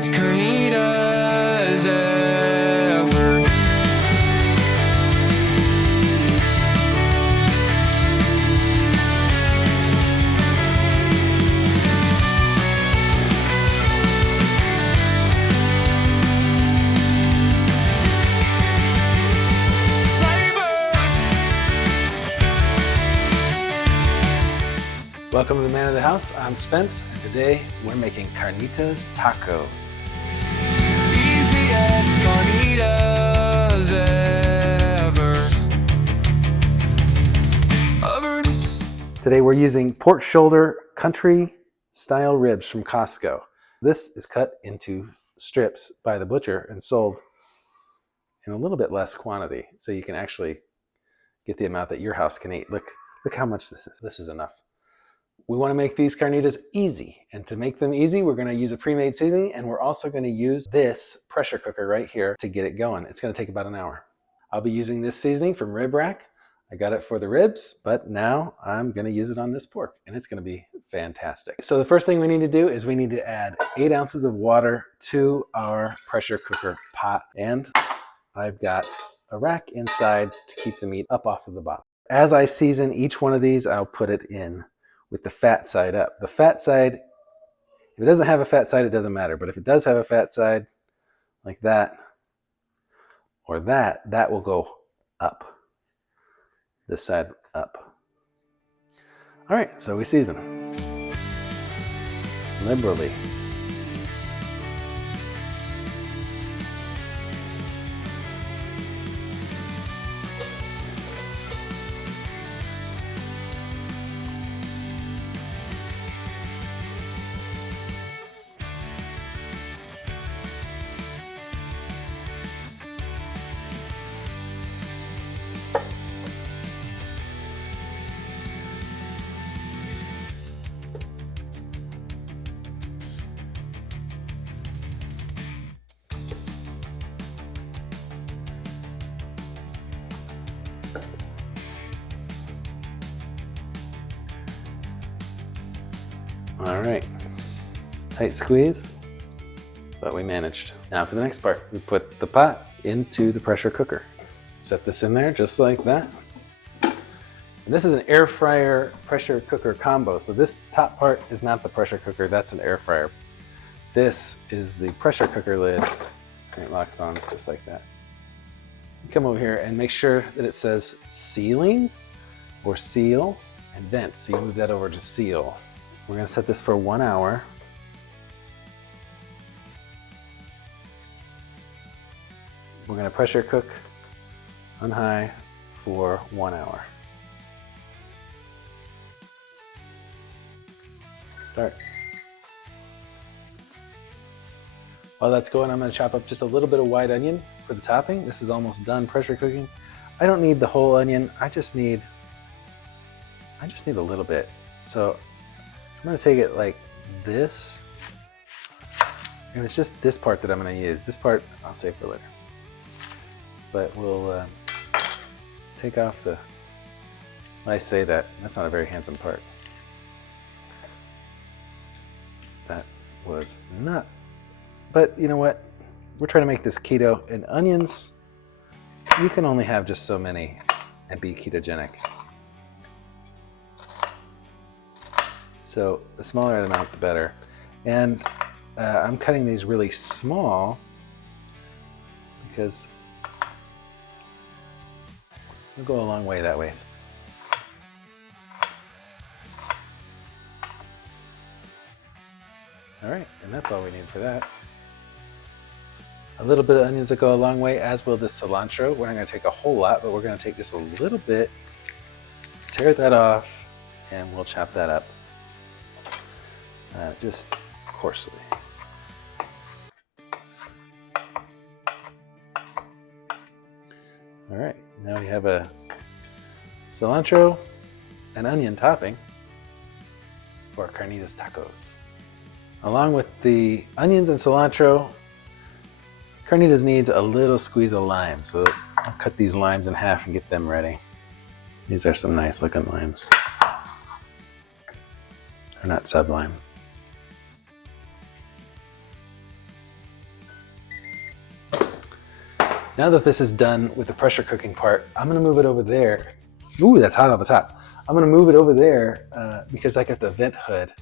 best carnitas ever. Welcome to the Man of the House. I'm Spence, and today we're making Carnitas tacos. Easiest carnitas ever. Today we're using pork shoulder country style ribs from Costco. This is cut into strips by the butcher and sold in a little bit less quantity, so you can actually get the amount that your house can eat. Look how much this is. This is enough. We want to make these carnitas easy, and to make them easy, we're going to use a pre-made seasoning, and we're also going to use this pressure cooker right here to get it going. It's going to take about an hour. I'll be using this seasoning from Rib Rack. I got it for the ribs, but now I'm going to use it on this pork, and it's going to be fantastic. So the first thing we need to do is we need to add 8 ounces of water to our pressure cooker pot, and I've got a rack inside to keep the meat up off of the bottom. As I season each one of these, I'll put it in with the fat side up. The fat side, if it doesn't have a fat side, it doesn't matter. But if it does have a fat side, like that, or that will go up. This side up. All right, so we season liberally. All right, it's a tight squeeze, but we managed. Now for the next part, we put the pot into the pressure cooker. Set this in there just like that. And this is an air fryer pressure cooker combo. So this top part is not the pressure cooker, that's an air fryer. This is the pressure cooker lid, and it locks on just like that. You come over here and make sure that it says sealing or seal and vent. So you move that over to seal. We're going to set this for 1 hour. We're going to pressure cook on high for 1 hour. Start. While that's going, I'm going to chop up just a little bit of white onion for the topping. This is almost done pressure cooking. I don't need the whole onion. I just need a little bit. So I'm going to take it like this, and it's just this part that I'm going to use. This part I'll save for later. But we'll take off the, when I say that, that's not a very handsome part. That was not, but you know what? We're trying to make this keto, and onions, you can only have just so many and be ketogenic. So the smaller the amount, the better. And I'm cutting these really small because it'll go a long way that way. All right, and that's all we need for that. A little bit of onions will go a long way, as will this cilantro. We're not going to take a whole lot, but we're going to take just a little bit, tear that off, and we'll chop that up. Just coarsely. All right, now we have a cilantro and onion topping for our carnitas tacos. Along with the onions and cilantro, carnitas needs a little squeeze of lime, so I'll cut these limes in half and get them ready. These are some nice looking limes. They're not sublime. Now that this is done with the pressure cooking part, I'm gonna move it over there. Ooh, that's hot on the top. I'm gonna move it over there because I got the vent hood,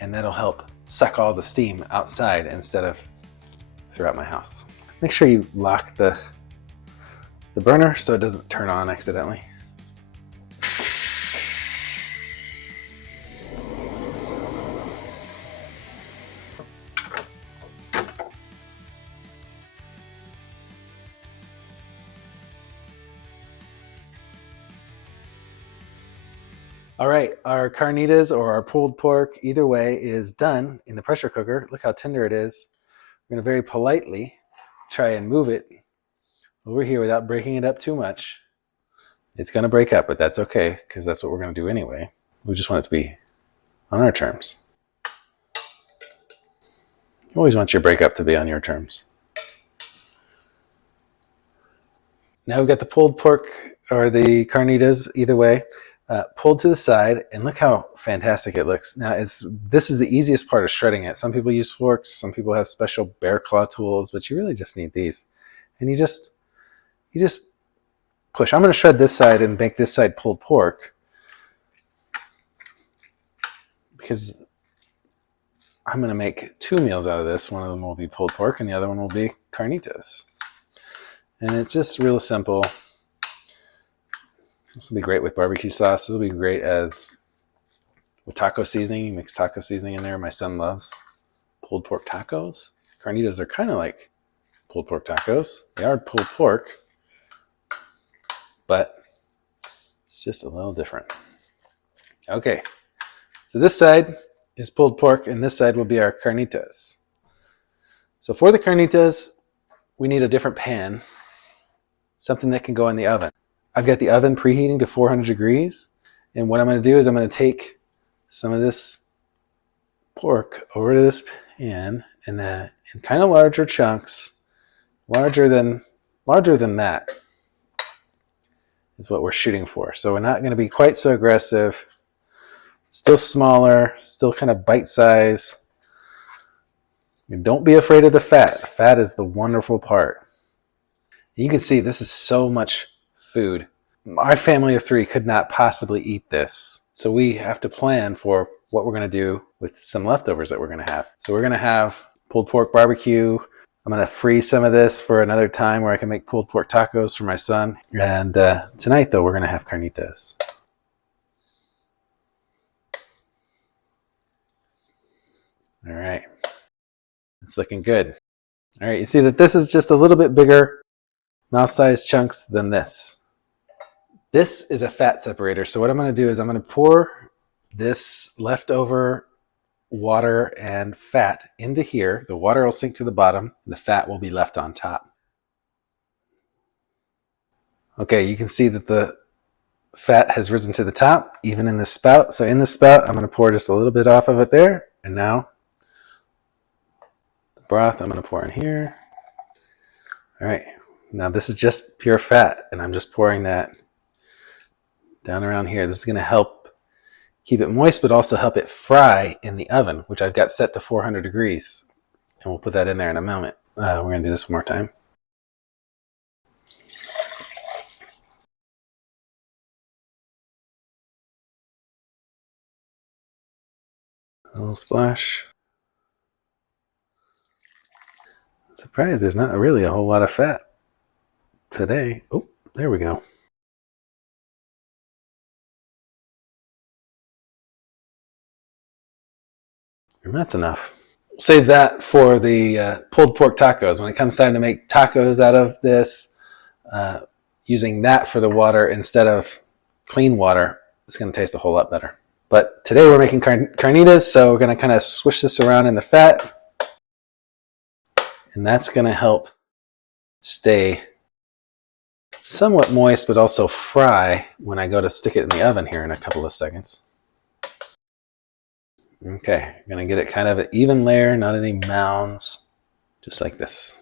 and that'll help suck all the steam outside instead of throughout my house. Make sure you lock the burner so it doesn't turn on accidentally. All right, our carnitas or our pulled pork, either way, is done in the pressure cooker. Look how tender it is. We're gonna very politely try and move it over here without breaking it up too much. It's gonna break up, but that's okay, because that's what we're gonna do anyway. We just want it to be on our terms. You always want your breakup to be on your terms. Now we've got the pulled pork or the carnitas, either way, pulled to the side, and look how fantastic it looks. Now this is the easiest part of shredding it. Some people use forks, some people have special bear claw tools, but you really just need these. And you just push. I'm going to shred this side and make this side pulled pork because I'm going to make 2 meals out of this. One of them will be pulled pork and the other one will be carnitas. And it's just real simple. This will be great with barbecue sauce. This will be great as with taco seasoning. You mix taco seasoning in there. My son loves pulled pork tacos. Carnitas are kind of like pulled pork tacos. They are pulled pork, but it's just a little different. Okay, so this side is pulled pork and this side will be our carnitas. So for the carnitas, we need a different pan, something that can go in the oven. I've got the oven preheating to 400 degrees, and what I'm going to do is I'm going to take some of this pork over to this pan and in kind of larger chunks, larger than that is what we're shooting for. So we're not going to be quite so aggressive, still smaller, still kind of bite size. And don't be afraid of the fat. Fat is the wonderful part. You can see this is so much food. Our family of 3 could not possibly eat this. So we have to plan for what we're going to do with some leftovers that we're going to have. So we're going to have pulled pork barbecue. I'm going to freeze some of this for another time where I can make pulled pork tacos for my son. And tonight, though, we're going to have carnitas. All right. It's looking good. All right, you see that this is just a little bit bigger mouth-sized chunks than this. This is a fat separator. So what I'm going to do is I'm going to pour this leftover water and fat into here. The water will sink to the bottom, and the fat will be left on top. Okay, you can see that the fat has risen to the top, even in the spout. So in the spout, I'm going to pour just a little bit off of it there. And now the broth I'm going to pour in here. All right, now this is just pure fat, and I'm just pouring that down around here. This is going to help keep it moist, but also help it fry in the oven, which I've got set to 400 degrees. And we'll put that in there in a moment. We're going to do this one more time. A little splash. Surprised there's not really a whole lot of fat today. Oh, there we go. And that's enough. Save that for the pulled pork tacos. When it comes time to make tacos out of this, using that for the water instead of clean water, it's going to taste a whole lot better. But today we're making carnitas, so we're going to kind of swish this around in the fat. And that's going to help stay somewhat moist, but also fry when I go to stick it in the oven here in a couple of seconds. Okay, I'm going to get it kind of an even layer, not any mounds, just like this.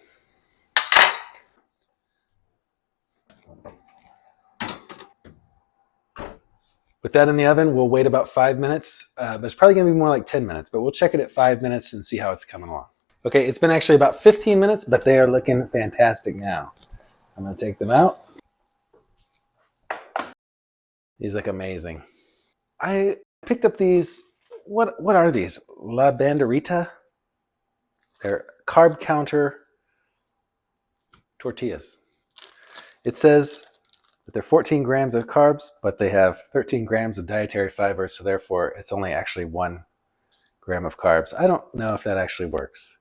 With that in the oven, we'll wait about 5 minutes. But it's probably going to be more like 10 minutes, but we'll check it at 5 minutes and see how it's coming along. Okay, it's been actually about 15 minutes, but they are looking fantastic now. I'm gonna take them out. These look amazing. I picked up these, what are these? La Banderita? They're carb counter tortillas. It says that they're 14 grams of carbs, but they have 13 grams of dietary fiber, so therefore it's only actually 1 gram of carbs. I don't know if that actually works,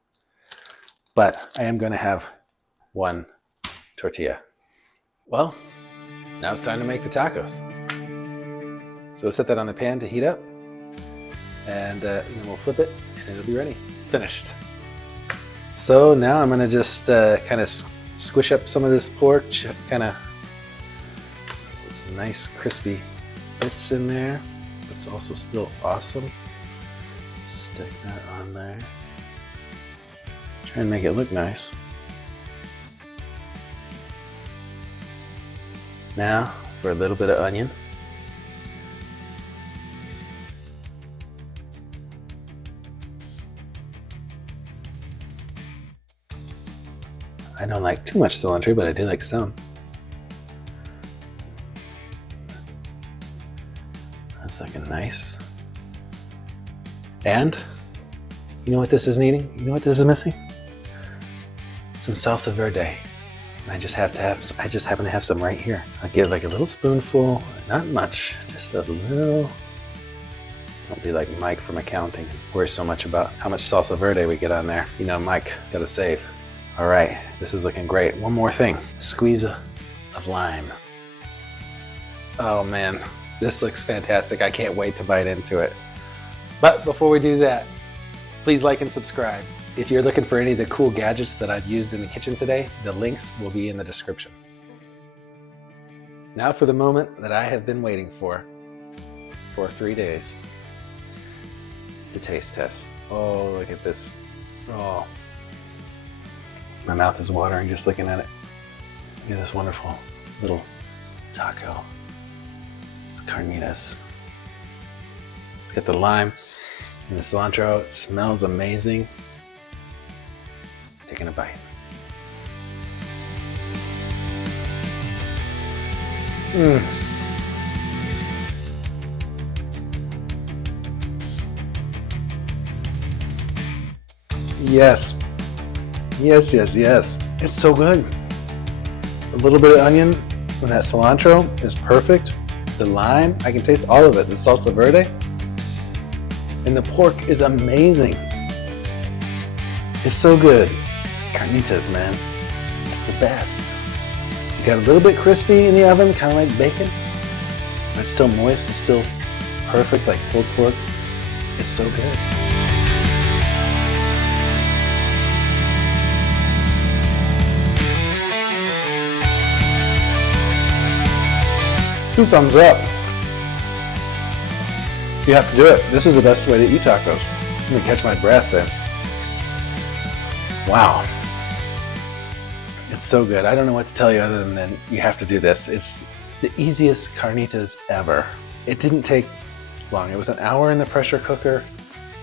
but I am going to have 1 tortilla. Well, now it's time to make the tacos. So we'll set that on the pan to heat up, and then we'll flip it, and it'll be ready. Finished. So now I'm going to just kind of squish up some of this pork, kind of some nice crispy bits in there. It's also still awesome. Stick that on there. Try and make it look nice. Now for a little bit of onion. I don't like too much cilantro, but I do like some. That's like a nice. And you know what this is needing? You know what this is missing? Some salsa verde. I just happen to have some right here. I'll get like a little spoonful, not much, just a little. Don't be like Mike from accounting. Worry so much about how much salsa verde we get on there. You know, Mike's got to save. All right, this is looking great. One more thing, squeeze of lime. Oh man, this looks fantastic. I can't wait to bite into it. But before we do that, please like and subscribe. If you're looking for any of the cool gadgets that I've used in the kitchen today, the links will be in the description. Now for the moment that I have been waiting for 3 days. The taste test. Oh, look at this. Oh, my mouth is watering just looking at it. Look at this wonderful little taco. It's Carnitas. It's got the lime and the cilantro. It smells amazing. Taking a bite. Yes. Yes, yes, yes. It's so good. A little bit of onion and that cilantro is perfect. The lime, I can taste all of it. The salsa verde. And the pork is amazing. It's so good. Carnitas, man. It's the best. You got a little bit crispy in the oven, kind of like bacon. But it's still moist. It's still perfect, like pulled pork. It's so good. 2 thumbs up. You have to do it. This is the best way to eat tacos. Let me catch my breath there. Wow. It's so good. I don't know what to tell you other than you have to do this. It's the easiest carnitas ever. It didn't take long. It was an hour in the pressure cooker,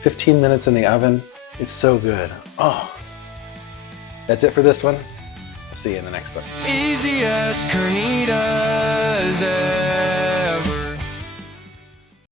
15 minutes in the oven. It's so good. Oh, that's it for this one. See you in the next one. Easy as Carnitas.